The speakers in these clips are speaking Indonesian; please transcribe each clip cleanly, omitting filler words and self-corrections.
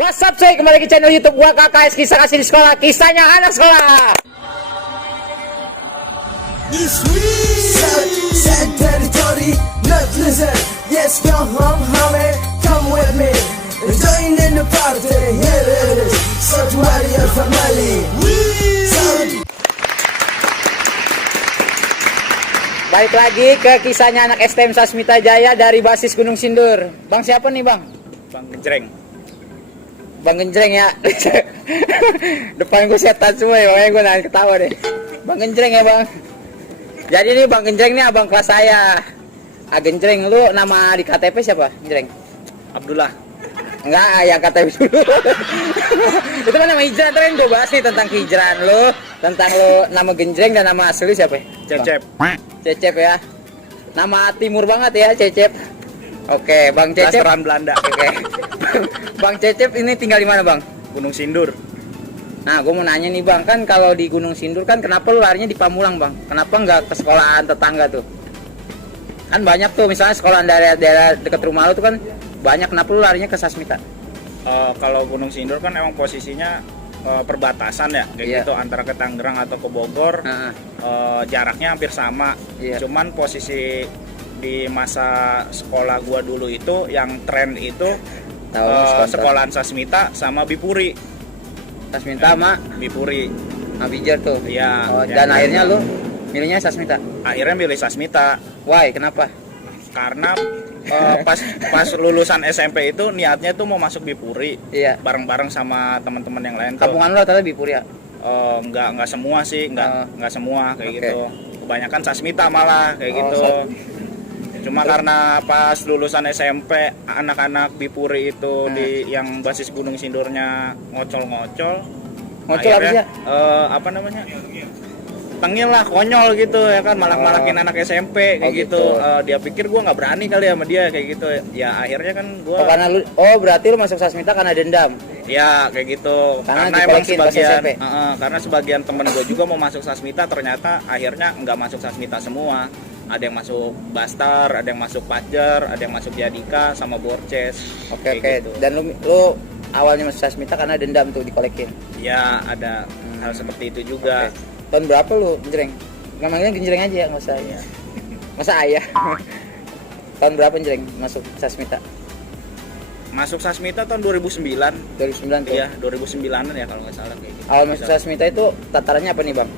What's up cuy, kembali ke channel YouTube gua KKS Kisah Kasih di Sekolah, kisahnya anak sekolah. This sad territory, not listen. Yes, go home, homie, come with me. Join in the party, here it is. South Warrior Family. Balik lagi ke kisahnya anak STM Sasmita Jaya dari basis Gunung Sindur. Bang siapa nih bang? Bang Genjreng. Bang Genjreng ya. Depan gue setan semua ya, makanya gue nahan ketawa deh. Bang Genjreng ya bang. Jadi nih Bang Genjreng nih abang kelas saya. Genjreng, lu nama di KTP siapa? Genjreng? Abdullah. Enggak, yang KTP dulu. Itu kan nama hijrah, tadi gue bahas nih tentang hijrah lu. Tentang lu nama Genjreng dan nama asli siapa ya? Cecep. Cecep ya. Nama timur banget ya Cecep. Oke, Bang Cecep. Blasteran Belanda. Oke. Bang Cecep ini tinggal di mana, Bang? Gunung Sindur. Nah, gue mau nanya nih, Bang. Kan kalau di Gunung Sindur kan kenapa lu larinya di Pamulang, Bang? Kenapa nggak ke sekolahan tetangga tuh? Kan banyak tuh, misalnya sekolahan daerah dekat rumah lu tuh kan banyak. Kenapa lu larinya ke Sasmita? Kalau Gunung Sindur kan emang posisinya perbatasan ya, kayak Iya. gitu antara ke Tangerang atau ke Bogor. Jaraknya hampir sama. Iya. Cuman posisi di masa sekolah gua dulu itu yang tren itu sekolahan Sasmita sama Bipuri. Sasmita sama Bipuri. Abijar tuh. Iya. Oh, dan akhirnya lu milihnya Sasmita. Akhirnya milih Sasmita Why? Kenapa? karena pas lulusan SMP itu niatnya tuh mau masuk Bipuri. Iya. Bareng-bareng sama teman-teman yang lain tuh. Kampungan lu ternyata Bipuri ya? Nggak semua sih, nggak semua kayak Oke. gitu. Kebanyakan Sasmita malah kayak Oh, gitu. Cuma karena pas lulusan SMP anak-anak Bipuri itu di yang basis Gunung Sindurnya ngocol-ngocol. Ngocol apa sih ya? Apa namanya? Tengil lah, konyol gitu ya kan, malak-malakin anak SMP kayak Oh, gitu. gitu. Dia pikir gue nggak berani kali sama dia kayak gitu. Ya akhirnya kan gue Karena lu, berarti lu masuk Sasmita karena dendam. ya kayak gitu. Karena Karena emang dikolekin pas sebagian SMP. karena sebagian temen gue juga mau masuk Sasmita, ternyata akhirnya nggak masuk Sasmita semua. Ada yang masuk Bastar, ada yang masuk Pajar, ada yang masuk Jadika sama Borces. Oke. Kayak gitu. Dan lu awalnya masuk Sasmita karena dendam tuh dikolekin. Ya ada hal seperti itu juga. Oke. Tahun berapa lu Genjreng? Nggak manggilnya Genjreng aja ya, nggak usah ya. Masa ayah? Tahun berapa Genjreng masuk Sasmita? Masuk Sasmita tahun 2009. 2009 tuh. Iya, 2009-an ya kalau nggak salah kayak gitu. Awal masuk Sasmita itu tatarannya apa nih bang?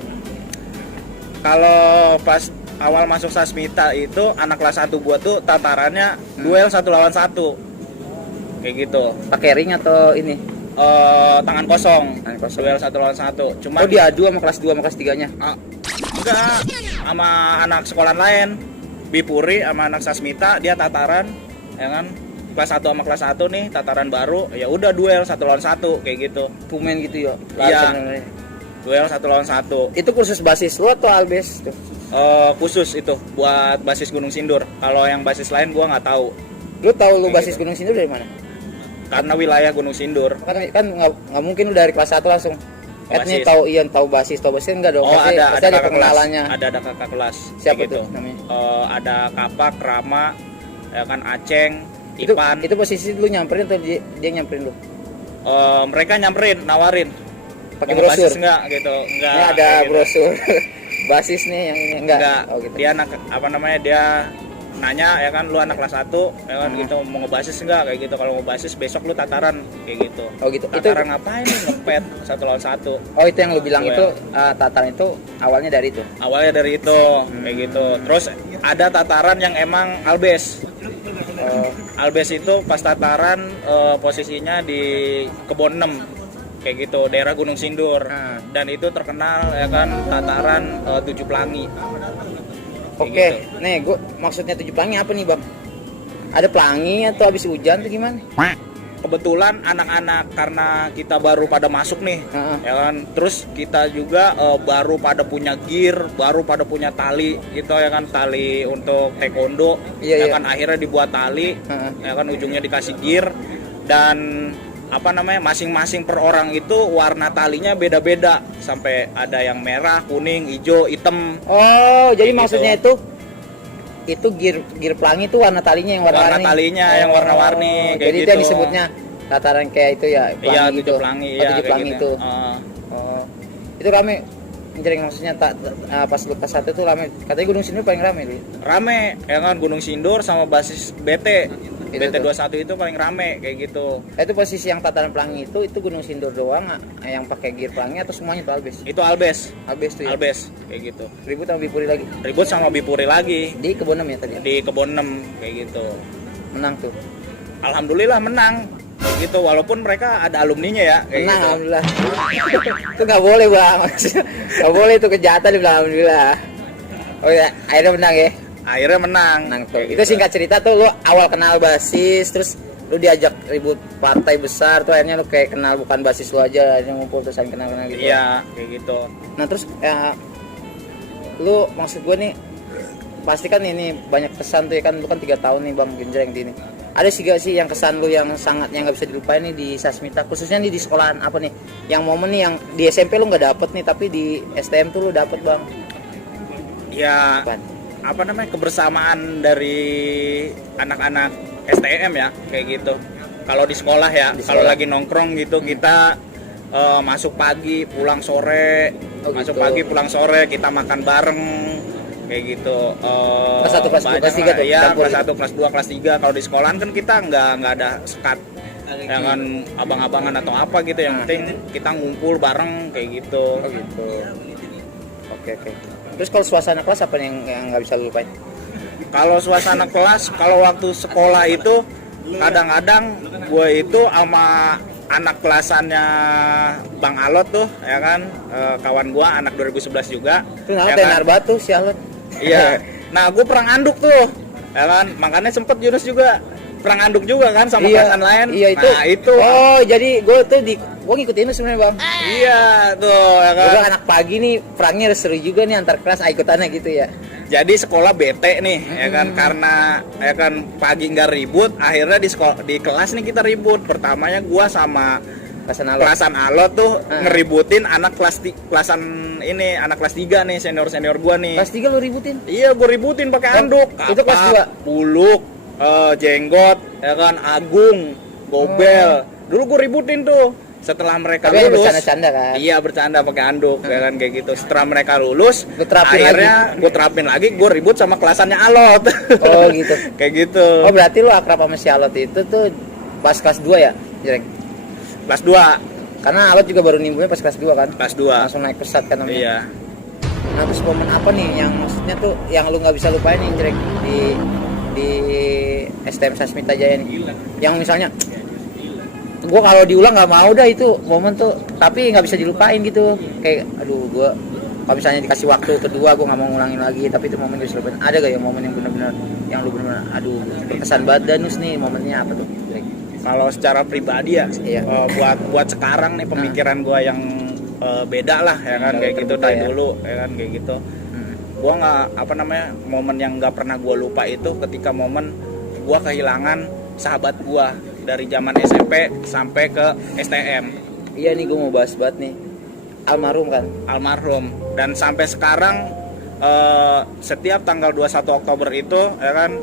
Kalau pas awal masuk Sasmita itu anak kelas 1 gua tuh tatarannya duel 1 lawan 1. Kayak gitu. Pakai ring atau ini? Tangan kosong. Tangan kosong. Duel 1 lawan 1. Cuma Oh diadu sama kelas 2 sama kelas 3 nya? enggak, sama anak sekolah lain. Bipuri sama anak Sasmita dia tataran ya kan. Kelas 1 sama kelas 1 nih tataran baru. Ya udah duel 1 lawan 1 kayak gitu. Pumen gitu ya? Iya. Duel 1 lawan 1. Itu kursus basis lu atau albes tuh? Khusus itu buat basis Gunung Sindur. Kalau yang basis lain gua nggak tahu. Lu tahu lu Kayak basis gitu. Gunung Sindur dari mana? Karena wilayah Gunung Sindur. Kan nggak mungkin lu dari kelas 1 langsung Basis. tahu basis enggak dong. Pasti ada ada kakak pengenalannya. kelas. Ada kakak kelas. Siapa kayak gitu. tuh namanya? Ada Kapak, Rama, ya kan Aceng, Itu Ipan. itu posisi lu nyamperin atau dia nyamperin lu? Mereka nyamperin, nawarin. Pakai Mau ngebasis brosur. enggak gitu. Enggak. Ini ada kayak gitu. brosur basis nih yang ini enggak. Enggak. Oh gitu. Dia dia nanya ya kan lu anak kelas 1 ya kan gitu mau ngebasis enggak kayak gitu. Kalau mau basis besok lu tataran kayak gitu. Oh gitu. Tataran ngapain nih ngepet 1 lawan 1. Oh itu yang lu bilang Duel. itu tataran itu awalnya dari itu. Awalnya dari itu kayak gitu. Terus ada tataran yang emang albes. Albes itu pas tataran posisinya di Kebon 6 kayak gitu, daerah Gunung Sindur. Dan itu terkenal ya kan tataran 7 pelangi. Kayak Oke, gitu. nih gua maksudnya 7 pelangi apa nih, Bang? Ada pelangi atau habis hujan atau gimana? Kebetulan anak-anak karena kita baru pada masuk nih, Heeh. ya kan. Terus kita juga baru pada punya gear, baru pada punya tali gitu ya kan, tali untuk taekwondo. Iya, ya iya. kan akhirnya dibuat tali, Heeh. ya kan ujungnya dikasih gear dan apa namanya masing-masing per orang itu warna talinya beda-beda sampai ada yang merah, kuning, hijau, hitam. Oh, jadi Kayak maksudnya gitu. itu gear pelangi itu warna talinya yang warna-warni. Warna talinya yang warna-warni kayak Jadi itu gitu. yang disebutnya Tataran kayak itu ya, Iya, Pelangi Tujuh Pelangi, Oh, iya, Tujuh kayak Pelangi gitu. itu. Oh. Itu rame Jreng, maksudnya pas lu kelas 1 tuh rame. Katanya Gunung Sindur paling rame lu. Rame, ya kan, Gunung Sindur sama basis BT. Itu BT21 itu paling rame kayak gitu. Itu posisi yang Tataran Pelangi itu Gunung Sindur doang yang pakai gear Pelangi atau semuanya tuh Albes? Itu Albes. Albes tuh ya. Albes kayak gitu. Ribut sama Bipuri lagi. Ribut sama Bipuri lagi Di Kebon 6 ya tadi. di Kebon 6 kayak gitu. Menang tuh. Alhamdulillah menang kayak gitu, walaupun mereka ada alumninya ya kayak Menang gitu. alhamdulillah. Itu nggak boleh bang. Nggak boleh itu kejahatan dibilang alhamdulillah. Oh ya, akhirnya menang ya. Akhirnya menang. Menang tuh. kayak Itu gitu. singkat cerita tuh lu awal kenal basis, terus lu diajak ribut partai besar tuh akhirnya lu kayak kenal bukan basis lu aja, akhirnya ngumpul terus saling kenal-kenal gitu. Iya kayak gitu. Nah terus ya, lu maksud gue nih pasti kan ini banyak kesan tuh ya kan, lu kan 3 tahun nih bang Genjreng di ini. Ada sih gak sih yang kesan lu yang sangat yang nggak bisa dilupain nih di Sasmita, khususnya nih di sekolahan apa nih? Yang momen nih yang di SMP lu nggak dapet nih tapi di STM tuh lu dapet bang. Ya Apaan? apa namanya, kebersamaan dari anak-anak STM ya kayak gitu. Kalau di sekolah ya, Di kalau sekolah. lagi nongkrong gitu kita masuk pagi pulang sore, Oh, masuk gitu. pagi pulang sore, kita makan bareng kayak gitu. Kelas 1, kelas 2, banyak kelas 3 lah. tuh, Iya, campur kelas gitu. 1, kelas 2, kelas 3. Kalau di sekolahan kan kita nggak ada sekat dengan abang-abangan atau apa gitu, yang penting kita ngumpul bareng kayak gitu. Oh gitu. Oke. Terus kalau suasana kelas apa nih yang nggak bisa lu lupain? Kalau suasana kelas, kalau waktu sekolah itu kadang-kadang gue itu sama anak kelasannya Bang Alot tuh ya kan, kawan gue anak 2011 juga. Itu nama ya tenar batu si Alot. Iya. Nah, gue perang anduk tuh. Ya kan, makanya sempet Yunus juga perang anduk juga kan sama kelasan lain. Iya itu. Nah, itu. Oh jadi gue tuh gue ngikutin lu sebenarnya bang. Iya tuh ya kan. Gue anak pagi nih perangnya seru juga nih antar kelas ikutannya gitu ya. Jadi sekolah bete nih, ya kan, karena ya kan pagi nggak ribut, akhirnya di kelas nih kita ribut. Pertamanya gua sama Kelasan Alot. kelasan Alot tuh ngeributin anak kelasan ini, anak kelas 3 nih, senior gua nih. Kelas 3 lu ributin? Iya, gua ributin pakai anduk. itu kelas Kapak, Buluk, jenggot, ya kan, Agung, Gobel. Dulu gua ributin tuh. Setelah mereka Tapi lulus, bercanda-canda kan? Iya, bercanda pakai anduk, ya kan, kayak gitu. Setelah mereka lulus, Lu terapin akhirnya gue terapin lagi, gue ribut sama kelasannya Alot. Oh gitu. Kayak gitu. Oh berarti lu akrab sama si Alot itu tuh pas kelas 2 ya, Jreng? Kelas 2. Karena Alot juga baru nimbulnya pas kelas 2 kan? Kelas 2. Langsung naik pesat kan namanya. Iya. Nah terus momen apa nih yang maksudnya tuh yang lu nggak bisa lupain nih Jreng di STM Sasmita Jaya nih? Yang misalnya gue kalau diulang nggak mau dah itu momen tuh, tapi nggak bisa dilupain gitu. Kayak aduh gue kalau misalnya dikasih waktu kedua gue nggak mau ngulangin lagi, tapi itu momen gak bisa lupain. Ada gak yang momen yang benar-benar yang lu benar-benar aduh berkesan banget Danus nih, momennya apa tuh? Kalau secara pribadi ya, Iya. buat sekarang nih pemikiran gue yang beda lah, ya kan, Yang kayak gitu terbuka dari ya. dulu, ya kan, kayak gitu. Gue nggak, apa namanya, momen yang nggak pernah gue lupa itu ketika momen gue kehilangan sahabat gue dari zaman SMP sampai ke STM. Iya nih gue mau bahas banget nih almarhum kan. Almarhum, dan sampai sekarang setiap tanggal 21 Oktober itu ya kan,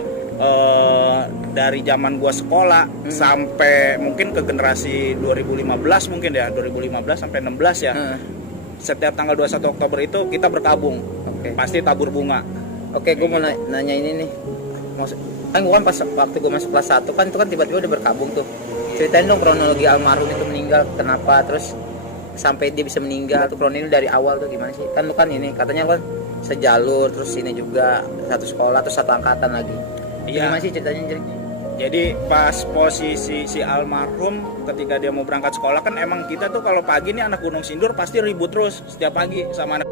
dari zaman gua sekolah sampai mungkin ke generasi 2015 mungkin ya, 2015 sampai 16 ya. Setiap tanggal 21 Oktober itu kita berkabung. Oke. Pasti tabur bunga. Oke, gue mau nanya ini nih. Kan gue kan pas waktu gue masuk kelas 1 kan itu kan tiba-tiba udah berkabung tuh. Ceritain dong kronologi almarhum itu meninggal kenapa, terus sampai dia bisa meninggal tuh kronologi dari awal tuh gimana sih? Kan lu kan ini katanya kan sejalur, terus ini juga satu sekolah terus satu angkatan lagi. Iya. Gimana sih ceritanya Jreng? Jadi pas posisi si almarhum ketika dia mau berangkat sekolah kan emang kita tuh kalau pagi nih anak Gunung Sindur pasti ribut terus setiap pagi sama anak,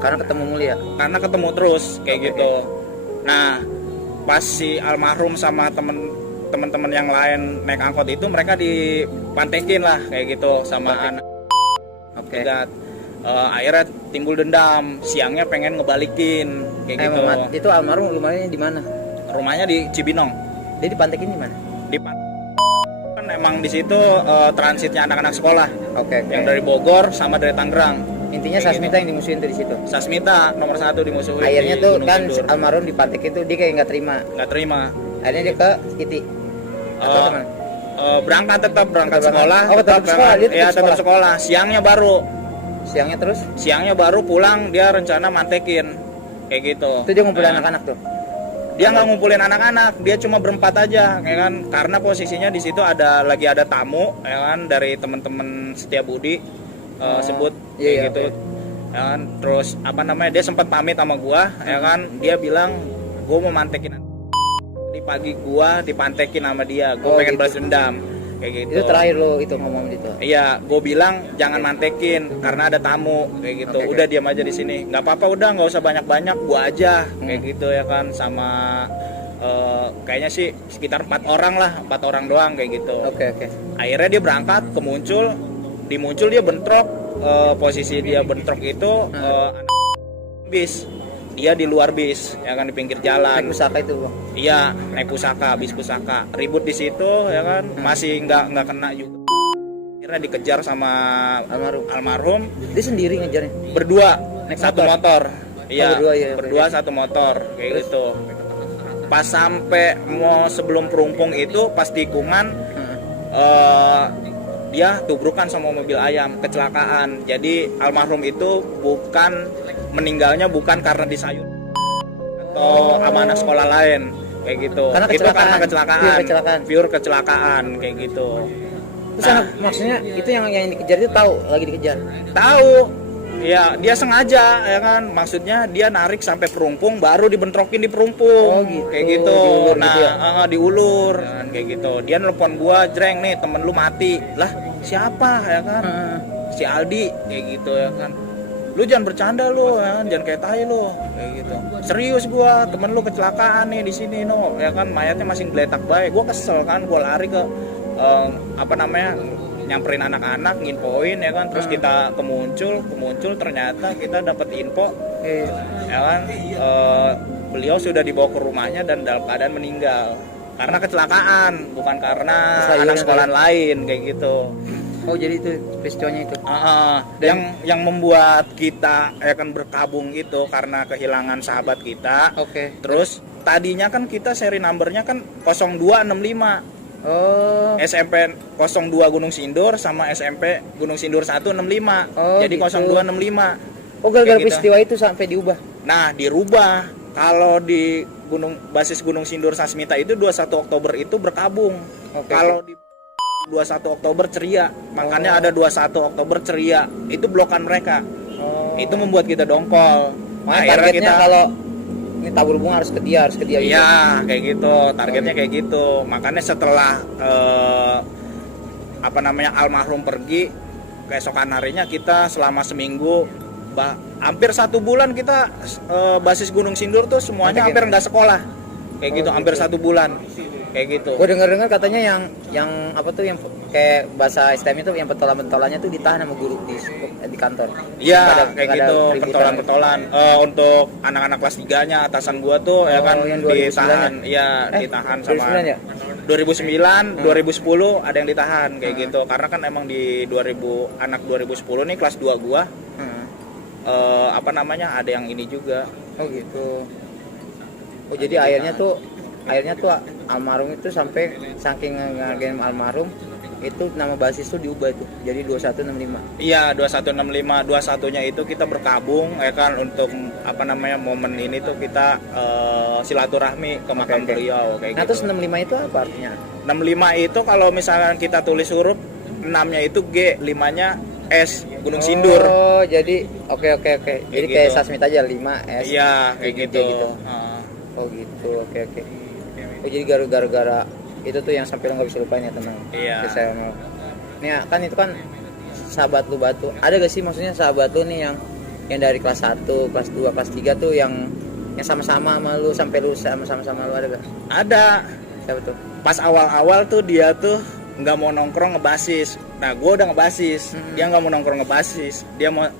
Karena ketemu mulu ya. karena ketemu terus kayak gitu. Nah, pas si almarhum sama temen-temen yang lain naik angkot itu, mereka dipantekin lah kayak gitu sama anak. Oke. Akhirnya timbul dendam, siangnya pengen ngebalikin kayak gitu. Mamat, itu almarhum rumahnya di mana? Rumahnya di Cibinong. Dia dipantekin di mana? Di kan emang di situ transitnya anak-anak sekolah Oke. yang dari Bogor sama dari Tangerang. Intinya Kayak Sasmita yang dimusuhin tuh di situ. Sasmita nomor 1 dimusuhin. Akhirnya di tuh Gunung kan Sindur. almarhum dipantekin tuh dia kayak nggak terima. Nggak terima. Akhirnya dia ke Kiti. Atau Eh, kemana? berangkat Tetap sekolah. berangkat. Oh, tetap sekolah, dia tetap tetap sekolah. Siangnya baru pulang, dia rencana mantekin kayak gitu. Itu dia ngumpulin anak-anak tuh. Dia nggak ngumpulin anak-anak, dia cuma berempat aja, ya kan? Karena posisinya di situ lagi ada tamu, ya kan, dari teman-teman Setiabudi sebut kayak gitu. Okay. Ya kan? Terus apa namanya? Dia sempat pamit sama gua, ya kan? Dia bilang gua mau mantekin. Di pagi gua dipantekin sama dia, gua pengen gitu. balas dendam kayak gitu. Itu terakhir lo itu ngomong gitu. Iya, gue bilang jangan mantekin karena ada tamu kayak gitu. Oke. Udah diam aja di sini. Nggak apa-apa, udah nggak usah banyak-banyak, gua aja kayak gitu ya kan. Sama kayaknya sih sekitar 4 orang doang kayak gitu. Oke. Akhirnya dia berangkat ke Muncul dia bentrok. Posisi dia bentrok itu bis. Dia di luar bis, ya kan, di pinggir jalan. Naik pusaka itu bang. Iya, naik pusaka, bis pusaka. Ribut di situ, ya kan, masih nggak kena juga. Akhirnya dikejar sama almarhum. Dia sendiri ngejarnya. Berdua, Naik satu motor. Iya, berdua, iya, berdua satu motor, kayak gitu. Pas sampai mau sebelum perumpung itu, pas tikungan, dia tubrukan sama mobil ayam, kecelakaan. Jadi almarhum itu meninggalnya bukan karena disayut atau sama anak sekolah lain kayak gitu. Itu karena kecelakaan. Pure kecelakaan kayak gitu. Terus anak, maksudnya itu yang dikejar itu tahu lagi dikejar. Tahu. Ya, dia sengaja ya kan. Maksudnya dia narik sampai perumpung baru dibentrokin di perumpung. Oh, gitu. Kayak gitu. Diulur Nah, gitu ya? diulur kan, kayak gitu. Dia nelpon gua, "Jreng nih, temen lu mati." Lah, siapa ya kan? Si Aldi kayak gitu ya kan. Lu jangan bercanda lu ya, jangan kayak tai lu kayak gitu. Serius gua, temen lu kecelakaan nih di sini no, ya kan, mayatnya masih geletak baik. Gua kesel kan, gua lari ke nyamperin anak-anak, nginfoin ya kan, terus kita ke muncul ternyata kita dapat info ya kan, beliau sudah dibawa ke rumahnya dan dalam keadaan meninggal karena kecelakaan, bukan karena anak sekolah lain kayak gitu. Oh, jadi itu peristiwanya itu. Yang membuat kita akan berkabung itu karena kehilangan sahabat kita. Oke. Terus tadinya kan kita seri numbernya kan 0265. Oh. SMP 02 Gunung Sindur sama SMP Gunung Sindur 165. Oh, jadi gitu. 0265. Oh, gara-gara Kayak gitu. peristiwa itu sampai diubah. Nah, dirubah. Kalau di basis Gunung Sindur Sasmita itu 21 Oktober itu berkabung. Oke. Kalau di 21 Oktober ceria. Makanya ada 21 Oktober ceria. Itu blokan mereka. Oh. Itu membuat kita dongkol. Makanya targetnya kalau ini tabur bunga harus ke dia gitu. Iya, kayak gitu. Targetnya kayak gitu. Makanya setelah almarhum pergi, keesokan harinya kita selama seminggu, hampir 1 bulan kita basis Gunung Sindur tuh semuanya hampir nggak sekolah. Kayak gitu, hampir 1 bulan. Kayak gitu. Gue dengar katanya yang apa tuh, yang kayak bahasa STM itu yang pentolan-pentolannya tuh ditahan sama guru di kantor. Iya, kayak gitu, pentolan-pentolan. Untuk anak-anak kelas 3-nya atasan gua tuh ya kan yang ditahan. Iya, ditahan sama 2009 ya? 2009, 2010 ada yang ditahan kayak gitu. Karena kan emang di anak 2010 nih kelas 2 gua. Ada yang ini juga. Oh, gitu. Oh, jadi akhirnya tuh almarhum itu sampai saking ngargain almarhum itu nama basis tuh diubah tuh jadi 2165. Iya, 2165. 21-nya itu kita berkabung ya kan, untuk momen ini tuh kita silaturahmi ke makam beliau kayak Nah, gitu. terus 65 itu apa artinya? 65 itu kalau misalkan kita tulis huruf, 6-nya itu G, 5-nya S, Gunung Sindur. Oh, jadi oke. Jadi gitu. kayak Sasmit aja 5S. Iya, kayak gitu. Oh, gitu. Oke. Oh, jadi gara-gara itu tuh yang sampai lo nggak bisa lupain ya, teman. Iya. Saya mau. Nih kan itu kan sahabat lu Batu. Ada gak sih maksudnya sahabat lu nih yang dari kelas 1, kelas 2, kelas 3 tuh yang sama-sama sama lu sampai lu sama-sama lu, ada gak? Ada. Siapa tuh? Pas awal-awal tuh dia tuh nggak mau nongkrong ngebasis. Nah, gue udah ngebasis. Dia nggak mau nongkrong ngebasis. Dia mau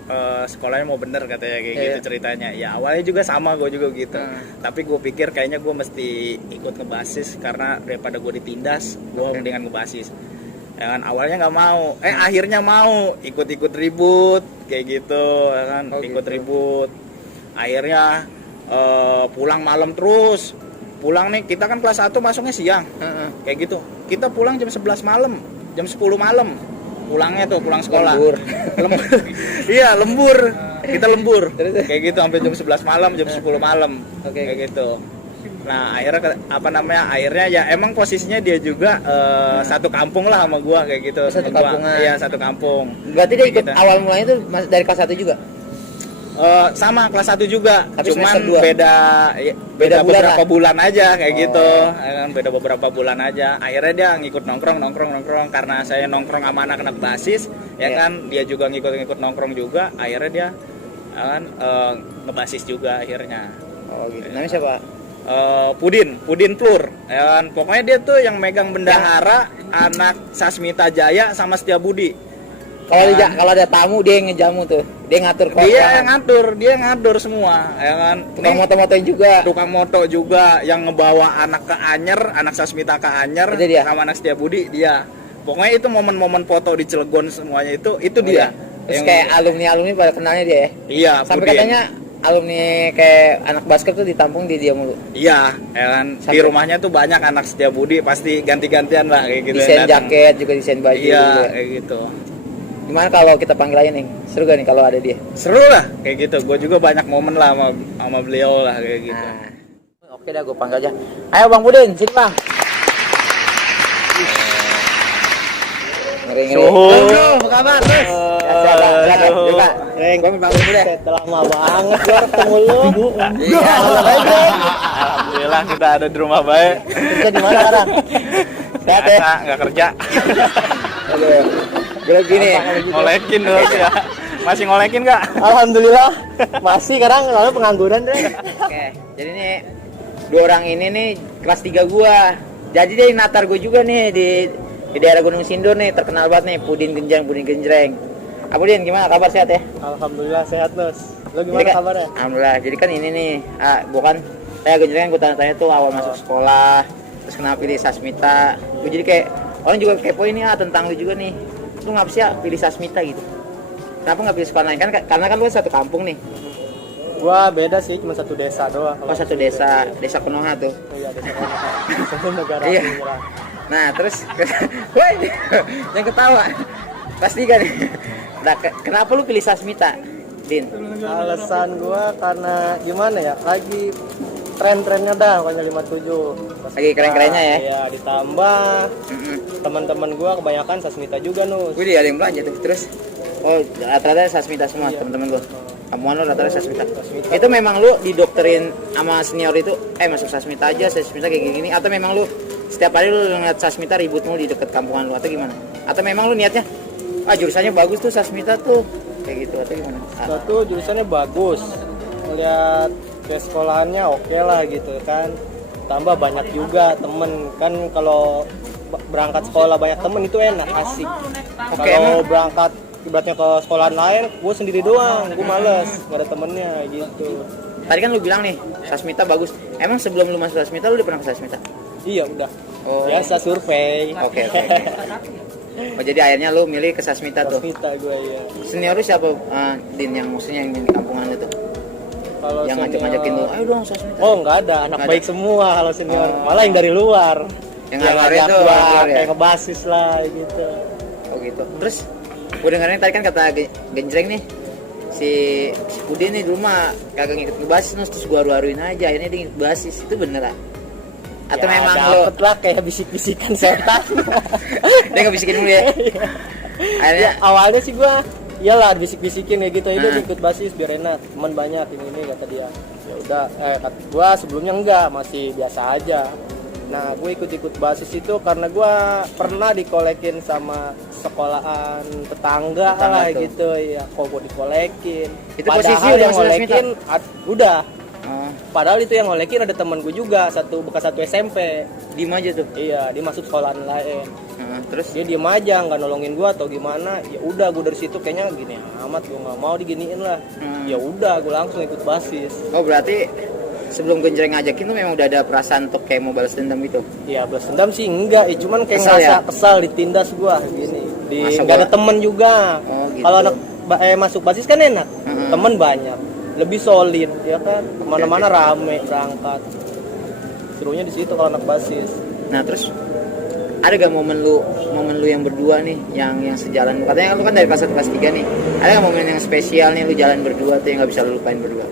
sekolahnya mau bener katanya kayak gitu ceritanya. Ya awalnya juga sama, gue juga gitu. Tapi gue pikir kayaknya gue mesti ikut ngebasis karena daripada gue ditindas, gue mendingan ngebasis. Ya kan, awalnya nggak mau. Akhirnya mau ikut-ikut ribut kayak gitu. Ya kan, ikut ribut. Akhirnya pulang malam terus. pulang nih, kita kan kelas 1 masuknya siang. Heeh. Kayak gitu. Kita pulang jam 11 malam, jam 10 malam. Pulangnya tuh, pulang sekolah. Lembur. Lembur. Iya, lembur. Kita lembur. Terus? Kayak gitu sampai jam 11 malam, jam 10 malam. Oke. Kayak gitu. Nah, akhirnya ya emang posisinya dia juga satu kampung lah sama gua kayak gitu. Satu sama gua. kampungan. Iya, satu kampung. Berarti dia Kayak ikut gitu. awal mulanya itu dari kelas 1 juga? Sama kelas 1 juga, Tapi cuman semester dua. beda Beda bulan beberapa lah. bulan aja kayak Oh. gitu. Ya kan, beda beberapa bulan aja. Akhirnya dia ngikut nongkrong karena saya nongkrong sama anak-anak basis, ya Iya. kan dia juga ngikut nongkrong juga. Akhirnya dia ya kan ngebasis juga akhirnya. Oh gitu. Namanya siapa? Pudin Plur, ya kan. Pokoknya dia tuh yang megang bendahara anak Sasmita Jaya sama Setiabudi. Kalau ada tamu dia yang ngejamu tuh. Dia ngatur kos. Dia yang ngatur semua, ya kan. Tukang Nih, moto-motoin juga. tukang moto juga yang ngebawa anak ke Anyer, anak Sasmita ke Anyer Itu dia? sama anak Setiabudi dia. Pokoknya itu momen-momen foto di Cilegon semuanya itu dia. Terus kayak alumni pada kenalnya dia ya. Iya, Sampai Pudin. katanya alumni kayak anak basket tuh ditampung di dia mulu. Iya, ya kan. Di Sampai- rumahnya tuh banyak anak Setiabudi, pasti ganti-gantian lah kayak gitu. Desain yang datang. jaket juga desain baju Iya, juga. kayak gitu. Gimana kalau kita panggil aja nih? Seru gak nih kalau ada dia? Seru lah kayak gitu. Gue juga banyak momen lah sama beliau lah kayak gitu. Nah, oke dah gue panggil aja. Ayo Bang Pudin, sini Bang. Ngeri. Apa kabar, Terus? Silakan. Juga. Gue mau panggil dulu deh. Lama banget gua ketemu lu. Iya. Alhamdulillah kita ada di rumah baik. Kerja di mana sekarang? Sehat ya? Biasa, nggak kerja. Aduh. Gue lagi nih. Ngolekin dulu ya. Masih ngolekin nggak? Alhamdulillah masih sekarang lalu pengangguran deh. Oke, jadi nih dua orang ini nih kelas 3 gua. Jadi dia natar gua juga nih di daerah Gunung Sindur nih, terkenal banget nih Pudin Genjreng. Apa Din, gimana kabar, sehat ya? Alhamdulillah sehat Nus. Lu Jadi gimana kan- kabarnya? Alhamdulillah. Jadi kan ini nih, gua kan saya Genjreng gua tanya-tanya tuh awal masuk sekolah, terus kenapa pilih Sasmita. Gua jadi kayak orang juga kepo ini tentang lu juga nih. Lu ngapa sih pilih Sasmita gitu? Kenapa nggak pilih sekolah lain kan? Karena kan lu satu kampung nih. Gua beda sih, cuma satu desa doang. Oh, satu desa Konoha tuh. Iya, desa Konoha. Satu negara Iya. pinggiran. Nah terus, woi, yang ketawa, pasti kan. Nah, kenapa lu pilih Sasmita, Din? Alasan gua karena gimana ya? Lagi tren-trennya dah pokoknya 57. Lagi keren-kerennya ya? Iya, ditambah Mm-mm. teman-teman gua kebanyakan Sasmita juga Nus. Wih, ada yang belanja tuh. Terus, oh rata-rata Sasmita semua teman-teman gua. Kamuan lu rata-rata Sasmita. Itu memang lu didokterin sama senior itu, masuk Sasmita aja, Sasmita kayak gini. Atau memang lu setiap hari lu ngeliat Sasmita ribut mulu di deket kampungan lu atau gimana? Atau memang lu niatnya, jurusannya bagus tuh Sasmita tuh, kayak gitu atau gimana? Satu jurusannya bagus, melihat ke sekolahannya oke lah gitu kan, tambah banyak juga temen kan. Kalau berangkat sekolah banyak temen itu enak, asik. Oke, Kalau emang? berangkat ibaratnya ke sekolahan lain, gue sendiri doang, gue males, gak ada temennya gitu. Tadi kan lu bilang nih, Sasmita bagus. Emang sebelum lu masuk Sasmita, lu udah pernah ke Sasmita? Iya udah, Oh. biasa survei. Oke. Oh, jadi akhirnya lu milih ke Sasmita tuh. Sasmita gue ya. Senior lu siapa, Din, yang maksudnya yang di kampungan itu? Kalau Yang senior- ngajak-ngajakin lu, ayo dong Sasmita. Oh nggak ada, anak Nggak ada. baik semua kalau senior, Oh. malah yang dari luar. Yang luar ngajak itu, gua, luar ya? kayak ngebasis lah gitu. Oh gitu. Terus, gue dengerin tadi kan kata Genjreng nih, si Udin nih di rumah kagak ngikut ngebasis, terus gua haru-haruin aja, akhirnya dia ngikut basis. Itu bener ah? Atau Ya, memang dapet lah kayak bisik-bisikan setan. dia nggak bisikin dulu ya? Akhirnya, Awalnya sih gua iyalah bisik-bisikin kayak gitu, itu Ah. ikut basis biar enak, teman banyak ini kata dia. Ya udah, kata gua sebelumnya enggak, masih biasa aja. Nah, gue ikut-ikut basis itu karena gua pernah dikolekin sama sekolahan tetangga Tetangga lah tuh. gitu ya, kok gua dikolekin. Itu posisi Padahal udah yang masuk ngolekin udah. oh, Padahal itu yang ngolekin ada teman gue juga, bekas satu SMP. diem aja tuh. Iya, dia masuk sekolahan lain. Terus, Dia diem aja, nggak nolongin gue atau gimana. Ya udah, gue dari situ kayaknya gini amat, gue nggak mau diginiin lah. Hmm. Ya udah, gue langsung ikut basis. oh berarti sebelum Genjreng ngajakin tuh memang udah ada perasaan untuk kayak mau balas dendam gitu. Ya balas dendam sih enggak, cuman kayak Kesal ngerasa ya? kesal ditindas gue gini. Masa Nggak ada gua- temen juga. Oh, gitu. Kalau anak masuk basis kan enak, Mm-mm. temen banyak, lebih solid, ya kan. Kemana-mana Oke. rame berangkat. serunya di situ kalau anak basis. Nah terus ada gak momen lu yang berdua nih yang sejalan, katanya lu kan dari kelas 1 kelas 3 nih, ada gak momen yang spesial nih lu jalan berdua tuh yang gak bisa lu lupain berdua?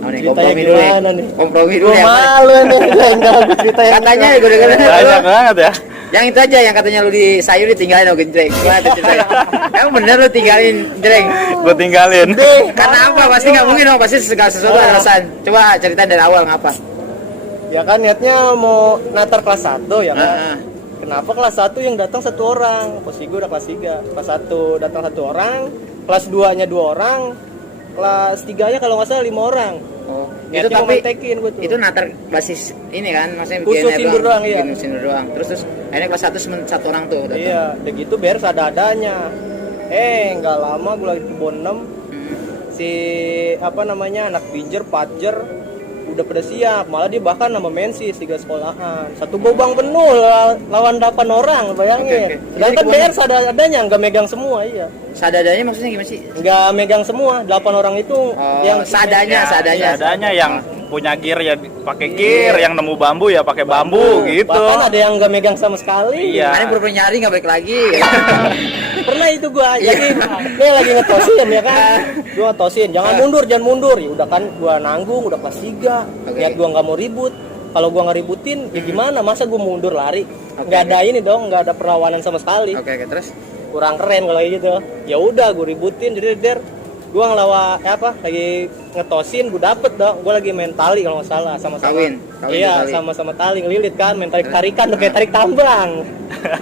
Oh nih, kompromi dulu ya. Kompromi dulu ya. Malu nih, enggak gue ceritain. Katanya gue denger Banyak banget ya. yang itu aja yang katanya lu di sayur ditinggalin sama genjreng. Gimana tuh ceritanya? Emang bener lu tinggalin genjreng? Gue tinggalin. Karena apa? Pasti nggak mungkin dong, pasti segala sesuatu ada alasan. Coba cerita dari awal ngapa? Ya kan niatnya mau natar kelas 1 ya kan. Heeh. Kenapa kelas 1 yang datang 1 orang? Posisi gue udah kelas 3. Kelas 1 datang 1 orang, kelas 2-nya 2 orang, kelas 3-nya kalau nggak salah 5 orang. Oh, itu Niatnya mau tapi mantekin gue tuh. itu natar basis ini kan, maksudnya Khusus bikin sindur doang, iya. bikin sindur doang. Terus akhirnya kelas 1 satu orang tuh datang. Iya, udah gitu beres ada-adanya. Nggak lama gue lagi di kebun 6, si apa namanya anak Binger, Pajer udah pada siap, malah dia bahkan nama mensis 3 sekolahan, 1 gobang penuh lawan 8 orang, bayangin. Oke. Sedangkan Jadi BR ada-adanya, nggak megang semua, iya. Sadadanya maksudnya gimana sih? Nggak megang semua, 8 orang itu yang seadanya. Seadanya yang punya gear ya pakai gear, yang nemu bambu ya pakai bambu gitu. Bahkan ada yang nggak megang sama sekali. Iya. Ini bener nyari nggak balik lagi. Pernah itu gua, jadi ini lagi ngetosin ya kan, gua ngetosin, jangan mundur, ya udah kan gua nanggung, udah kelas 3, Oke. niat gua nggak mau ribut, kalau gua nggak ributin, ya gimana, masa gua mundur lari, Oke, nggak ada ini dong, nggak ada perlawanan sama sekali, Oke, terus kurang keren kalau kayak gitu, ya udah gua ributin, der, gua lagi ngetosin, gua dapet dong, gua lagi main tali kalau nggak salah, sama-sama, Kawin iya, tali. sama-sama tali ngelilit kan, main tarik tarikan, kayak tarik tambang.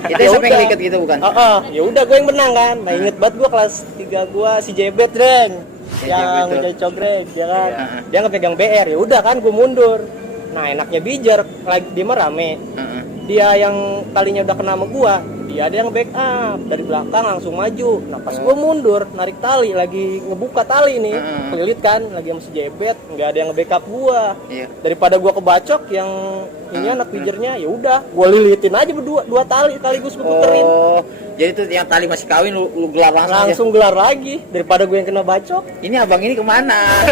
itu Ya sampai udah. ngeliket gitu bukan? Ya udah gue yang menang kan. Nah inget banget gue kelas 3 gue si Jebet Dreng Si yang Jebet tuh. menjadi cogreng ya kan. Iya. Dia ngepegang BR, ya udah kan gue mundur. Nah enaknya Bijer lagi dia mah rame. Heeh. Dia yang talinya udah kena sama gua, dia ada yang backup dari belakang langsung maju. Nah pas gua mundur narik tali lagi ngebuka tali nih, Heeh. kelilit kan lagi sama si Jebet, nggak ada yang nge-backup gua. Iya. Daripada gua kebacok yang ini anak pijernya, ya udah gua lilitin aja berdua, 2 tali sekaligus gua puterin. Oh, jadi itu yang tali masih kawin lu gelar langsung aja. Langsung gelar lagi daripada gue yang kena bacok. Ini abang ini kemana?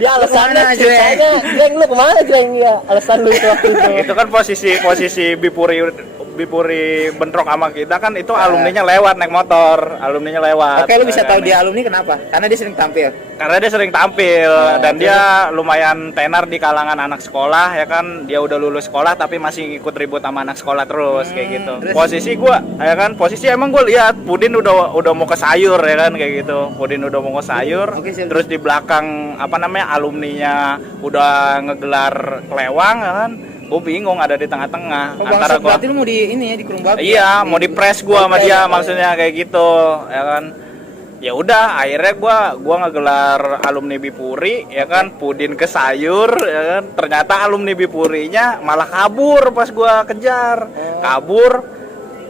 Dia alasannya Kemana, ceritanya, Jeng lu kemana Jeng ya? Alasan lu itu waktu itu. Itu kan posisi Bipuri bentrok sama kita kan itu alumninya lewat naik motor, alumninya lewat. Oke, lu bisa Ya tahu kan? dia alumni kenapa? Karena dia sering tampil. Karena dia sering tampil dan dia lumayan tenar di kalangan anak sekolah ya kan, dia udah lulus sekolah tapi masih ikut ribut sama anak sekolah terus kayak gitu. Terus? Posisi gua ya kan, posisi emang gua lihat Pudin udah mau ke sayur ya kan kayak gitu. Pudin udah mau ke sayur, Oke, siap. terus di belakang apa namanya alumninya udah ngegelar kelewang ya kan. Gue bingung ada di tengah-tengah Oh, antara bangsat, gua. berarti lu mau di ini ya, di kurung babi. Iya, mau di press gua sama Di-press dia ya, maksudnya kayak gitu, ya kan. Ya udah, akhirnya gua ngegelar alumni Bipuri, ya kan, Pudin ke sayur, ya kan. Ternyata alumni Bipurinya malah kabur pas gua kejar. Kabur.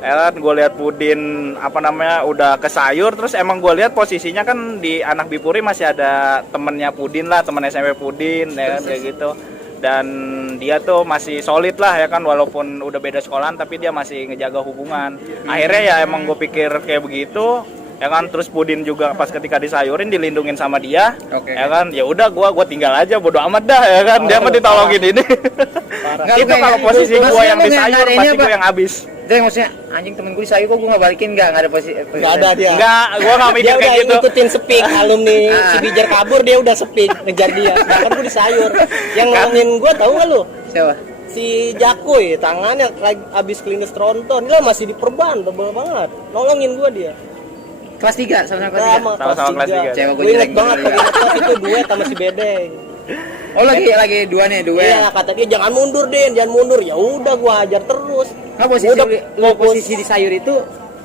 Ya kan, gue lihat Pudin apa namanya udah ke sayur, terus emang gue lihat posisinya kan di anak Bipuri masih ada temennya Pudin lah, temen SMP Pudin, ya kan kayak gitu. Dan dia tuh masih solid lah ya kan, walaupun udah beda sekolahan tapi dia masih ngejaga hubungan. Akhirnya ya emang gue pikir kayak begitu ya kan, terus Pudin juga pas ketika disayurin dilindungin sama dia. Oke. Ya kan, ya udah gua tinggal aja, bodo amat dah ya kan, dia mah ditolongin ini. Enggak, Itu lu kalau kayak- posisi maksudnya gua yang lu disayur nggak ada ini pasti apa? gua yang habis. Dia maksudnya anjing temen gue di sayur kok gue nggak balikin, nggak ada posisi. Nggak ada dia. Enggak, gua enggak mikir Dia udah kayak gitu. ngikutin sepik alumni si Bijar kabur, dia udah sepik ngejar dia. Sedangkan gue di sayur. Yang nolongin gue tahu nggak lu? Siapa? Si Jakoy, tangannya lagi abis klinis tronton, dia masih diperban, tebel banget. Nolongin gue dia. Kelas 3, sama-sama kelas 3. Sama-sama kelas tiga. Cewek gue Gue inget jelek banget dulu, lagi ngetos itu duet sama si Bedeng. Oh lagi dua nih, dua. Iya, kata dia jangan mundur Den, jangan mundur. Ya udah gue hajar terus. Nggak, posisi Udah, lu posisi di sayur itu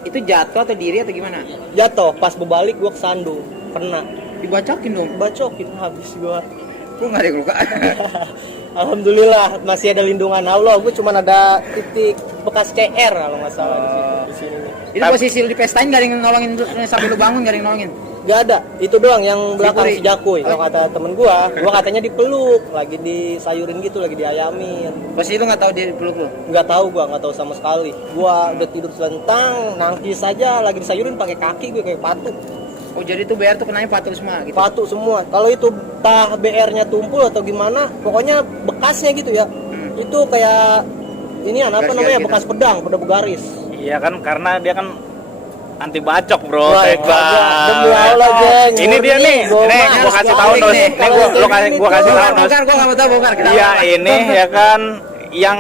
jatuh atau diri atau gimana? jatuh, pas berbalik gue kesandung, kena. Dibacokin dong. Bacokin habis gue. Gue nggak ada luka. Alhamdulillah masih ada lindungan Allah. Gue cuma ada titik bekas CR kalau nggak salah di sini. Itu posisi lu di pestain nggak ada yang nolongin sampai lu bangun, nggak ada yang nolongin. Gak ada, itu doang yang belakang Bipuri. si Jakoy. Kalau kata temen gua katanya dipeluk, lagi disayurin gitu, lagi diayamin. Posisi lu nggak tahu dia dipeluk lu. Nggak tahu gua, nggak tahu sama sekali. Gua udah tidur selentang, nangkis aja, lagi disayurin pakai kaki gue kayak patung. Oh jadi tuh BR tuh kenanya patul semua gitu. Patung semua. Kalau itu tah BR-nya tumpul atau gimana, pokoknya bekasnya gitu ya. Itu kayak ini apa Garis-garis namanya gitu. bekas pedang bergaris. Iya kan, karena dia kan anti bacok bro, Wah, tembak. demi Allah, Jeng. Ini dia nih, nih gua kasih tahu Nos. Nih gua kasih tahu Nos. Bongkar, gua nggak mau tahu bongkar. Kenapa? Iya ini ya kan yang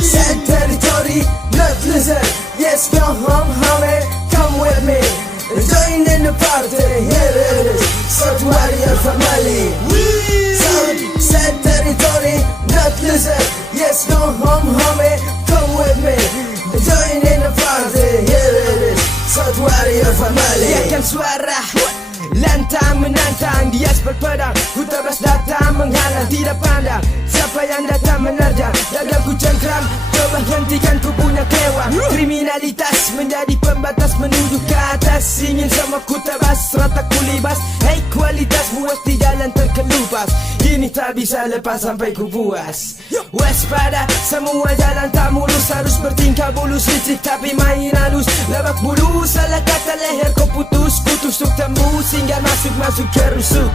Sad territory, not listen. Yes, go home, homie, come with me. Join in the party, here it is. South Warrior family. Sad territory, not listen. Yes, go home, homie, come with me. Join in the party, here it is. South Warrior family. Teriakan suara lantang menantang di aspal pedang, ku tabas datang menghalang tidak pandang siapa yang datang menerjang. Dadaku cengkram, coba hentikan ku punya kewang. Kriminalitas menjadi pembatas menuju ke atas. Ingin semua ku tabas, rata ku libas. Hei kualitas muas di jalan terkelupas. Ini tak bisa lepas sampai ku puas. Waspada, semua jalan tak mulus. Harus bertingkah bulus, licik tapi main halus. Labak bulu, salah kata leher kau putus. Ku tusuk tembus hingga masuk ke rusuk.